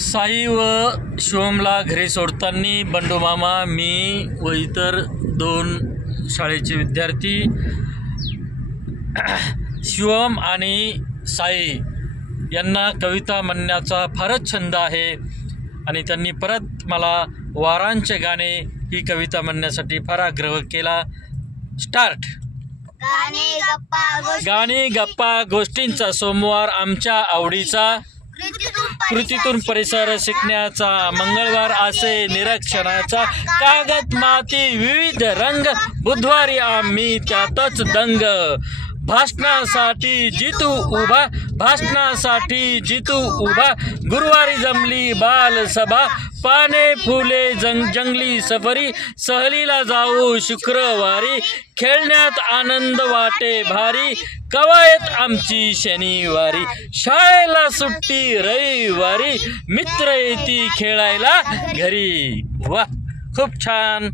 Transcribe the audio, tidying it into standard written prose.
साई व शिवमला घरी सोडताना बंडू मामा, मी व इतर 2 शाळेचे विद्यार्थी, शिवम आणि साई यांना कविता म्हणण्याचा फारच छंद आहे आणि त्यांनी परत मला वारांचे गाणे ही कविता म्हणण्यासाठी फार आग्रह केला. स्टार्ट. गाणे गप्पा गोष्टींचा सोमवार आमच्या आवडीचा, कृतीतून परिसर शिकण्याचा, मंगळवार असे निरीक्षणाचा, कागद माती विविध रंग, बुधवारी आम्ही त्यातच दंग, भाषणासाठी जितू उभा, गुरुवारी जमली बालसभा, पाने फुले जंगली सफरी, सहलीला जाऊ शुक्रवारी, खेळण्यात आनंद वाटे भारी, कवायत आमची शनिवारी, शाळेला सुट्टी रविवारी, मित्र येती खेळायला घरी. वा, खूप छान.